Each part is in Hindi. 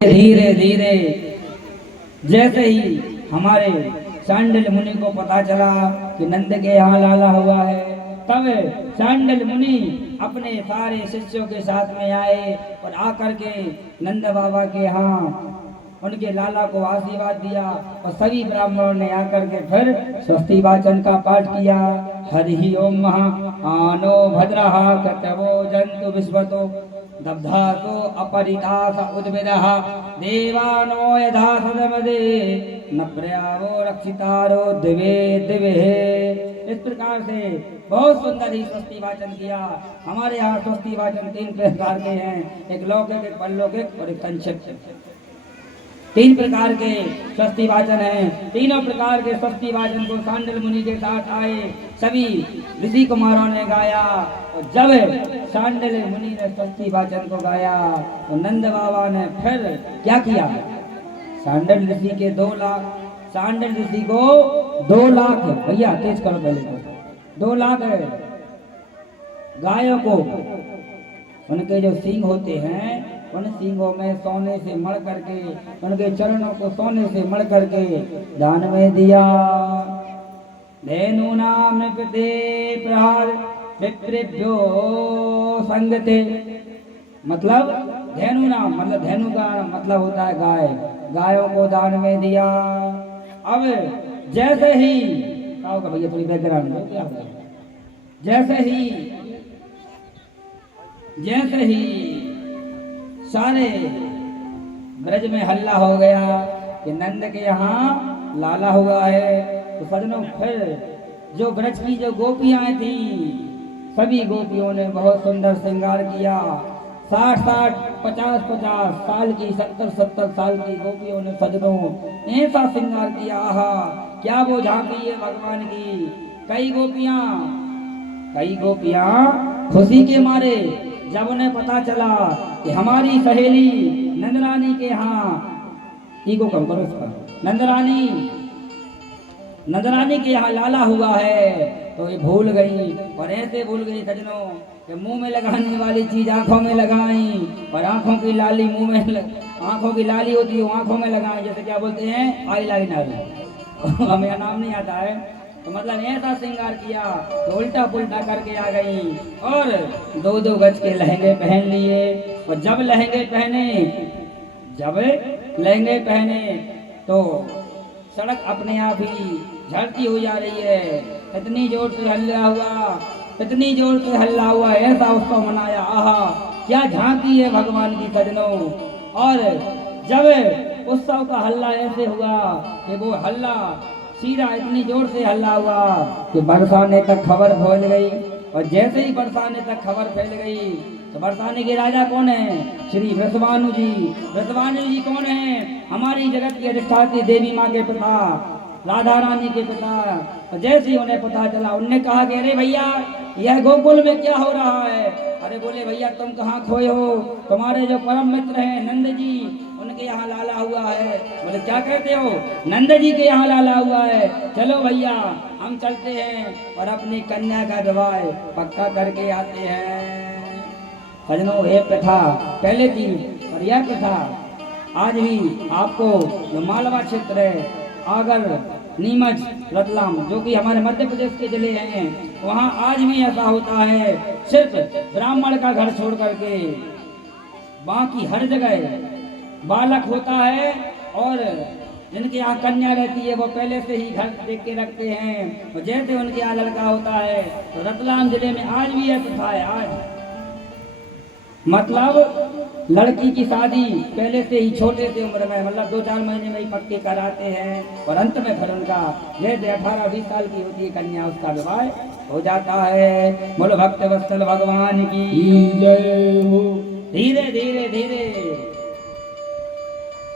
धीरे धीरे जैसे ही हमारे सांडल मुनि को पता चला कि नंद के यहाँ लाला हुआ है, तब सांडल मुनि अपने सारे शिष्यों के साथ में आए और आकर के नंद बाबा के यहाँ उनके लाला को आशीर्वाद दिया। और सभी ब्राह्मणों ने आकर के फिर स्वस्ति वाचन का पाठ किया। हरि ओम महा आनो भद्रः कतवो जंतु विश्वतो दब्धासो अपरितास उद्भिदः देवानो यथा सदमदे न प्रयावो रक्षितारो दिवे दिवे। इस प्रकार से बहुत सुंदर ही स्वस्ति वाचन किया। हमारे यहाँ स्वस्ति वाचन 3 प्रकार के हैं, एक लौकिक, एक परलौकिक और एक संक्षिप्त। 3 प्रकार के स्वस्ति वाचन हैं। तीनों प्रकार के स्वस्ति वाचन को सांडल मुनि के साथ आए सभी ऋषि कुमारों ने गाया। और जब सांडल मुनि ने स्वस्ति वाचन को गाया तो नंद बाबा ने फिर क्या किया, सांडल ऋषि के 2 लाख, सांडल ऋषि को 2 लाख, भैया तेज करो पहले को, 2 लाख गायों को उनके जो सींग होते हैं उन सींगों में सोने से मढ़ करके, उनके चरणों को सोने से मढ़ करके दान में दिया। धेनु नाम नृपते प्रहार विप्रेभ्यो संगते, मतलब धेनु नाम, मतलब धेनु का मतलब होता है गाय, गायों को दान में दिया। अब जैसे ही होगा भैया, थोड़ी बैकग्राउंड में क्या होगा, जैसे ही सारे ब्रज में हल्ला हो गया कि नंद के यहाँ लाला हुआ है, तो सजनों फिर जो ब्रज की जो गोपियां थी सभी गोपियों ने बहुत सुंदर श्रृंगार किया। 60-60, 50-50 साल की, 70-70 साल की गोपियों ने सजनों ऐसा श्रृंगार किया। आहा, क्या वो झांकी है भगवान की। कई गोपियां खुशी के मारे जब उन्हें पता चला कि हमारी सहेली नंदरानी के यहाँ, ईगो कम करो इस पर, नंदरानी के यहाँ लाला हुआ है, तो ये भूल गई। और ऐसे भूल गई सजनों कि मुंह में लगाने वाली चीज आंखों में लगाई, और आंखों की लाली मुंह में आंखों की लाली होती है आंखों में लगाई, जैसे क्या बोलते हैं, आई लाइनर हमें नाम नहीं आता है। तो मतलब ऐसा श्रृंगार किया तो उल्टा पुल्टा करके आ गई और 2-2 गज के लहंगे पहन लिए। और जब लहंगे पहने तो सड़क अपने आप ही झड़ती हो जा रही है। इतनी जोर से हल्ला हुआ, ऐसा उत्सव मनाया। आहा, क्या झांकी है भगवान की सजनों। और जब उत्सव का हल्ला ऐसे हुआ कि वो हल्ला सीधा इतनी जोर से हल्ला हुआ कि बरसाने तक खबर फैल गई। और जैसे ही बरसाने तक खबर फैल गई तो बरसाने के राजा कौन है, श्री वृषभानु जी। वृषभानु जी कौन है, हमारी जगत की अधिष्ठात्री देवी माँ के पिता, राधा रानी के पिता। और जैसे ही उन्हें पता चला, उनने कहा कि अरे भैया, यह गोकुल में क्या हो रहा है। अरे बोले भैया, तुम कहाँ खोए हो, तुम्हारे जो परम मित्र हैं नंद जी, उनके यहाँ लाला हुआ है। बोले क्या कहते हो, नंद जी के यहाँ लाला हुआ है, चलो भैया हम चलते हैं और अपनी कन्या का विवाह पक्का करके आते हैं। सजनों, ये प्रथा पहले थी और यह प्रथा आज भी आपको जो मालवा क्षेत्र है, आगर, नीमच, रतलाम, जो कि हमारे मध्य प्रदेश के जिले हैं, वहाँ आज भी ऐसा होता है। सिर्फ ब्राह्मण का घर छोड़ करके बाकी हर जगह बालक होता है और जिनके यहाँ कन्या रहती है वो पहले से ही घर देख के रखते हैं। और जैसे उनके यहाँ लड़का होता है तो रतलाम जिले में आज भी यह प्रथा है। आज मतलब लड़की की शादी पहले से ही छोटे से उम्र में, मतलब 2-4 महीने में ही पक्के कराते हैं। और अंत में फिर उनका जैसे 18-20 साल की होती है कन्या, उसका विवाह हो जाता है। बोलो भक्त वत्सल भगवान की जय हो। धीरे धीरे धीरे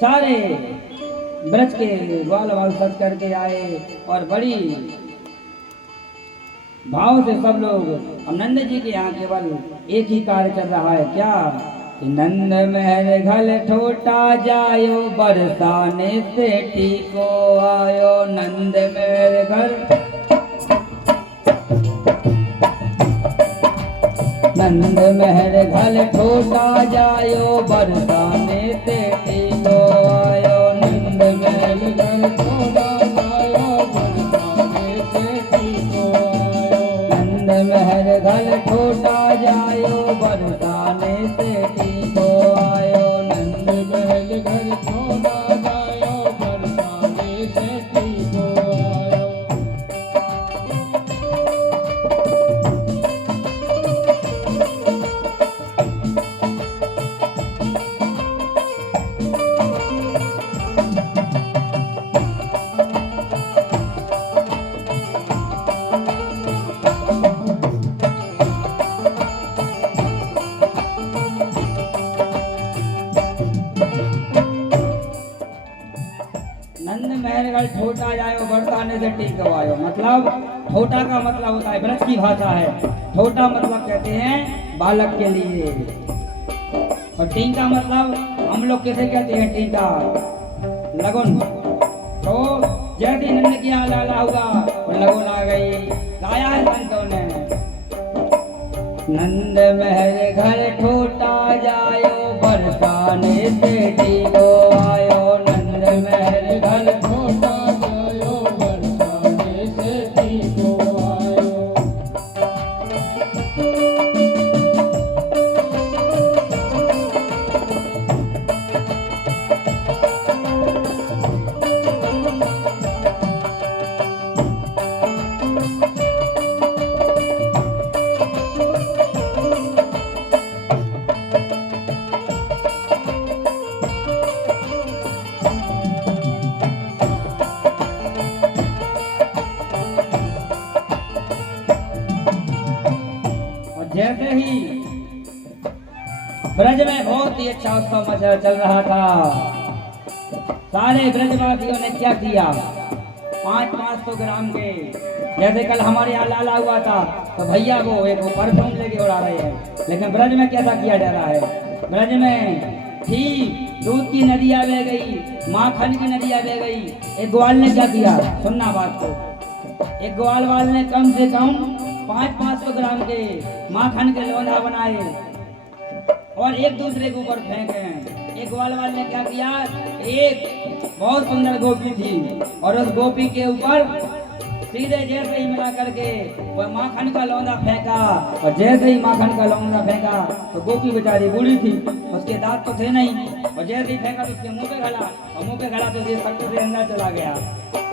सारे ब्रज के ग्वाल वाल सज करके आए और बड़ी भाव से सब लोग। अब नंद जी के यहाँ केवल एक ही कार्य चल रहा है, क्या कि नंद महर घल ठोटा जायो, बरसाने से टीको आयो। नंद महर घर, नंद महर घल ठोटा जायो, बरसाने से टीको नंद महल घर छोड़ा जायो, बरसाने से टीको आयो। नंद महल घर ठोटा जायो, बरसाने से टीको आयो। मतलब ठोटा का मतलब होता है, ब्रज की भाषा है। ठोटा मतलब कहते हैं बालक के लिए, और टीका मतलब हम लोग कैसे कहते हैं टीका, लगन। तो जैसे नंद की लाला हुआ और लगन आ गई, गाया है संतों ने। नंद महल घर ठोटा जायो, बरसाने से टीको आयो। नंद महल घर छोटा जायो, बरसाने से टीको आयो। जैसे ही ब्रज में बहुत ही अच्छा उत्सव चल रहा था, सारे ब्रजवासियों ने क्या किया, 500 ग्राम के, जैसे कल हमारे यहाँ लाला हुआ था तो भैया वो एक परफ्यूम लेके उड़ा रहे हैं, लेकिन ब्रज में कैसा किया जा रहा है। ब्रज में ठीक दूध की नदियाँ बह गई, माखन की नदियाँ बह गई। एक ग्वाल ने क्या किया, सुनना बात को, एक ग्वाल वाल ने कम से कम 500 ग्राम के माखन के लोंधा बनाए और एक दूसरे के ऊपर फेंके। एक ग्वाल वाल ने क्या किया, एक बहुत सुंदर गोपी थी और उस गोपी के ऊपर सीधे जैसे ही मिला करके वह माखन का लौंदा फेंका, और जैसे ही माखन का लौंदा फेंका तो गोपी बेचारी बूढ़ी थी, उसके दांत तो थे नहीं, और जैसे ही फेंका तो उसके मुंह पे गला, और मुंह पे गला तो ये शक्ति से अंदर चला गया।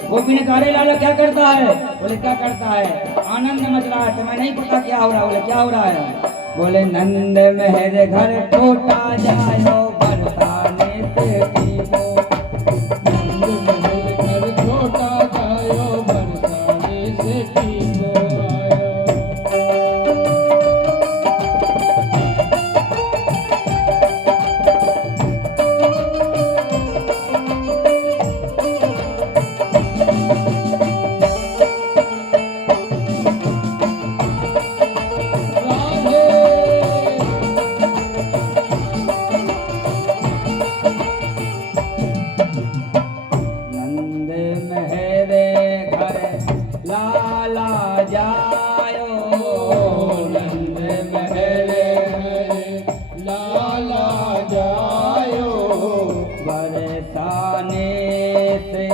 गोपी ने कहा, अरे लाला क्या करता है? बोले क्या करता है, आनंद मच रहा है, तुम्हें नहीं पता क्या हो रहा है? बोले क्या हो रहा है? बोले नंद महल घर ठोटा जायो, बरसाने से टीको। नंद महल घर छोटा जायो, बरसाने से टीको आयो। नंद महल घर लाला जायो, नंद महल लाला जायो, बरसाने से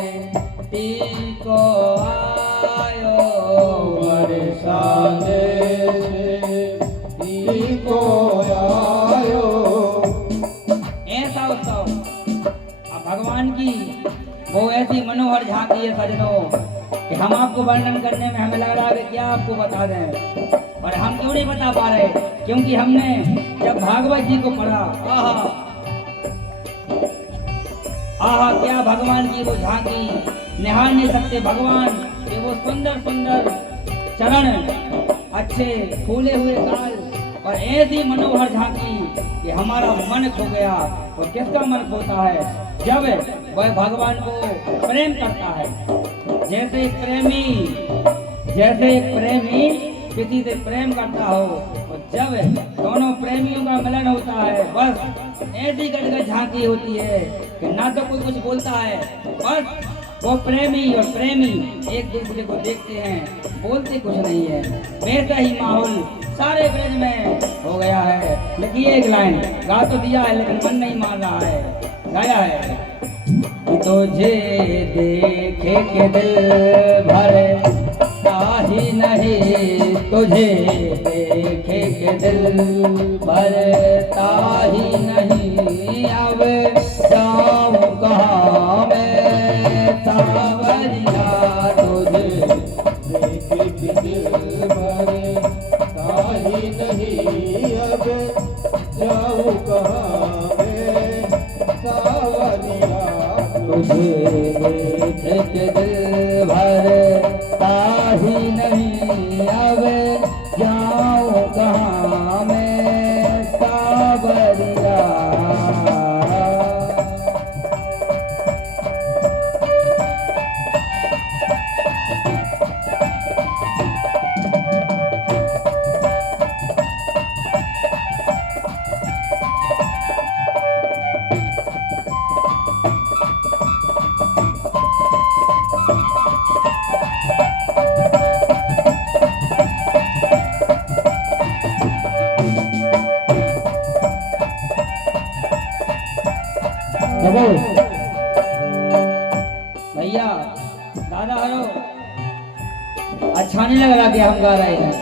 टीको आयो। बरसाने से टीको आयो। ऐसा उत्सव अब भगवान की वो ऐसी मनोहर झांकी है सजनों कि हम आपको वर्णन करने में हमें लग रहा है कि क्या आपको बता दें, और हम क्यों नहीं बता पा रहे, क्योंकि हमने जब भागवत जी को पढ़ा, आहा आहा क्या भगवान की वो झांकी, निहार नहीं सकते भगवान के वो सुंदर सुंदर चरण, अच्छे फूले हुए गाल, और ऐसी मनोहर झांकी कि हमारा मन खो गया। और किसका मन खोता है? जब वह भगवान को प्रेम करता है। जैसे एक प्रेमी किसी से प्रेम करता हो, और जब दोनों प्रेमियों का मिलन होता है, बस ऐसी गदगद झांकी होती है कि ना तो कोई कुछ बोलता है, बस वो प्रेमी और प्रेमी एक दूसरे को देखते हैं, बोलते कुछ नहीं है। वैसा ही माहौल सारे ब्रज में हो गया है। देखिए एक लाइन गा तो दिया है लेकिन मन नहीं मान रहा है, गाया है कि तुझे देखे के दिल भरे ताही नहीं, तुझे देखे के दिल भरे ताही नहीं, अब जाऊं कहाँ मैं सावरिया तुझे देख के दिल भरे काही नहीं अब जाऊं कहाँ मैं सावरिया तुझे देख के दिल भर ताही नहीं अब जाऊं कहाँ मैं सावरिया। देखो भैया दादा हरो अच्छा नहीं लग रहा कि हम गा रहे हैं।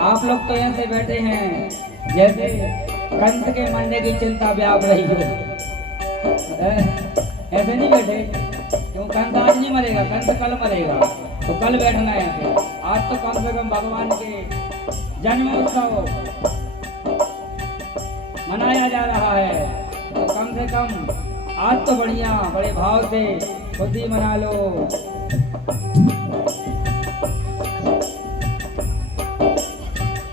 आप लोग तो ऐसे बैठे हैं जैसे कंस के मरने की चिंता व्याप रही हो। ऐसे नहीं बैठे क्यों? कंस आज नहीं मरेगा, कंस कल मरेगा, तो कल बैठना है ऐसे। आज तो कम से कम भगवान के जन्म उत्सव मनाया जा रहा है, तो कम से कम आज तो बढ़िया बड़े भाव से खुशी मना लो।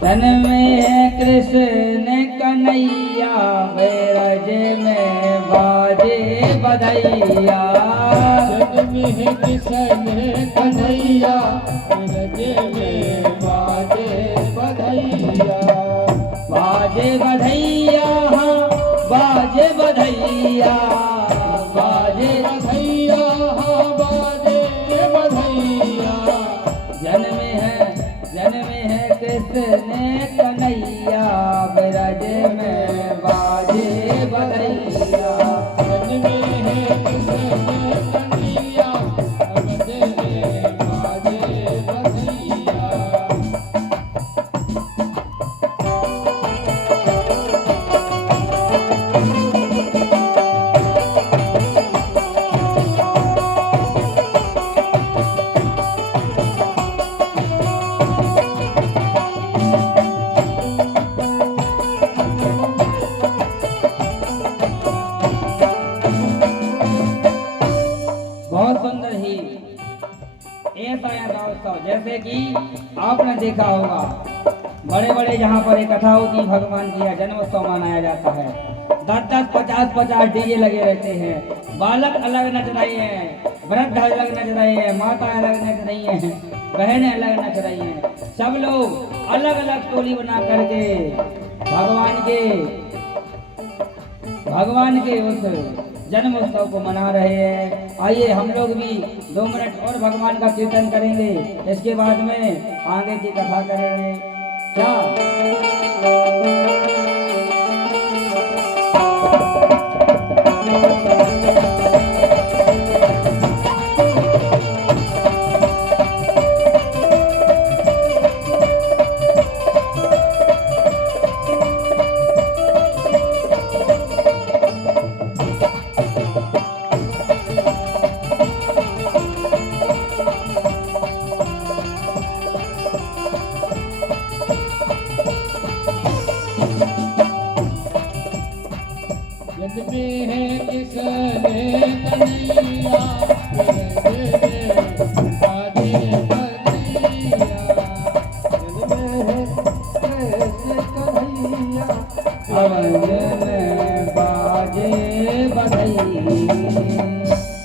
तन में है कृष्ण कन्हैया ब्रज में बाजे बधैया। जग में है कृष्ण कन्हैया ब्रज में बाजे बधैया। बाजे बधैया हाँ बाजे बधैया, बाजे बधैया हाँ बाजे बधैया। जन्म है कृष्ण कन्हैया ब्रज में बाजे बधैया। जग में है कृष्ण कन्हैया ब्रज में बाजे बधैया। बहुत सुंदर ही ऐसा उत्सव जैसे कि आपने देखा होगा बड़े बड़े जहाँ पर एक कथा होती है भगवान की जन्मोत्सव मनाया जाता है। 10-10, 50-50 डीजे लगे रहते हैं। बालक अलग नच रहे हैं, वृद्ध अलग नच रहे हैं, माता अलग नच रही हैं, बहनें अलग नच रही हैं। सब लोग अलग अलग टोली बना करके भगवान के उस जन्म उत्सव को मना रहे हैं। आइए हम लोग भी 2 मिनट और भगवान का कीर्तन करेंगे, इसके बाद में आगे की कथा करेंगे। क्या